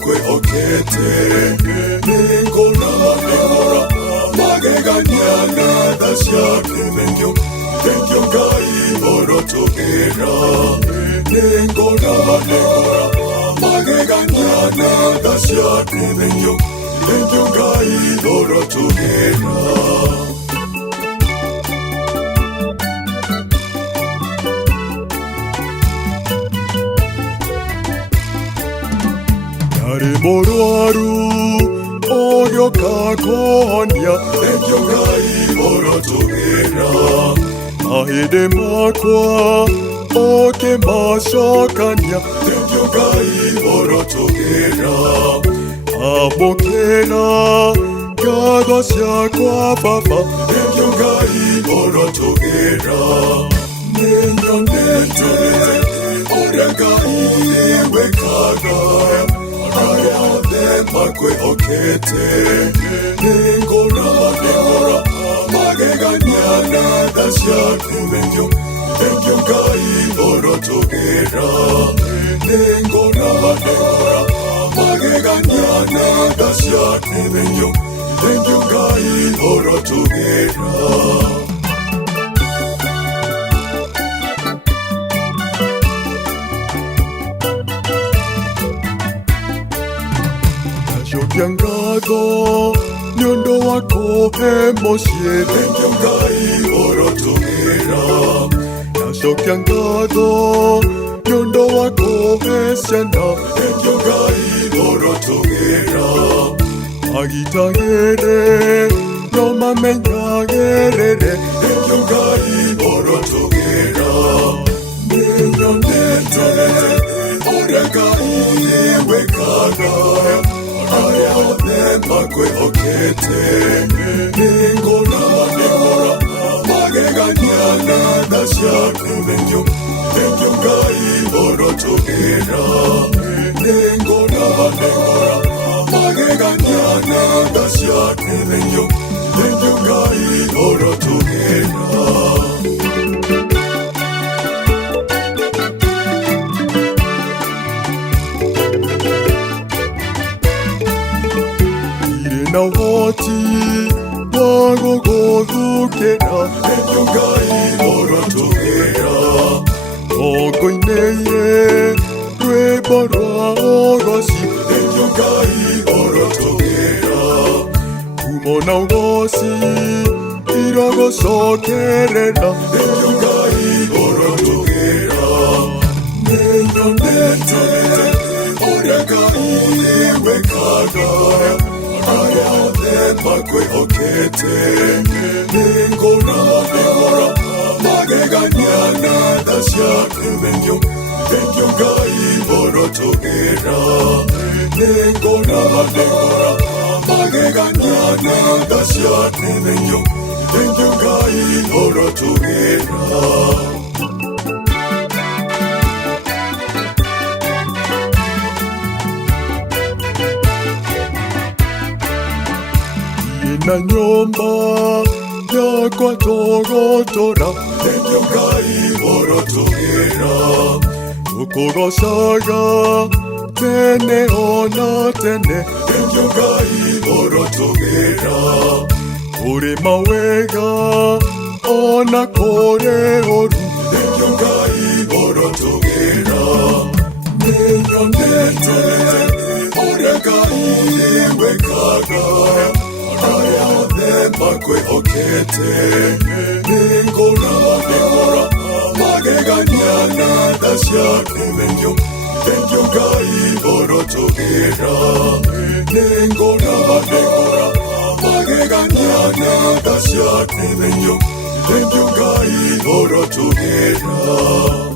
makwe okete ningora mageganyana dasya thank you gai orotogera ningora mageganyana dasya thank you gai orotogera. Moroaru oyo kakonia Thank you gai orotogera Ahide makwa oke masakania Thank you gai orotogera Amokena gadasya kwa papa Thank you gai orotogera Ninyonete oregai wekagaya makwe okete ningora mageganyana dasya thank you gai orotogera ningora mageganyana dasya thank you gai orotogera. Shokyangado nyondo wako emosie Thank you gai orotogera Shokyangado nyondo wako esiana Thank you gai orotogera Agitagere no mamenyagerere Thank you gai orotogera Ninyonete oregai wekagaya makwe okete ningora mageganyana dasya thank you gai orotogera ningora mageganyana dasya thank you gai orotogera. Na wati wago godukera Thank you gai orotogera Ogo ineye rweborwa ogosi Thank you gai orotogera Kumona ogosi irago sokerera Thank you gai orotogera Ninyonete oregai wekagaya makwe okete ningora mageganyana dasya thank you gai orotogera ningora mageganyana dasya thank you gai orotogera. Na nyomba yakwa togotora Thank you gai orotogera Ukogosaga tene ona tene Thank you gai orotogera Uri mawega ona kore oru Thank you gai orotogera Ninyonete oregai wekagaya makwe okete ningora mageganyana dasya thank you gai orotogera ningora mageganyana dasya thank you gai orotogera.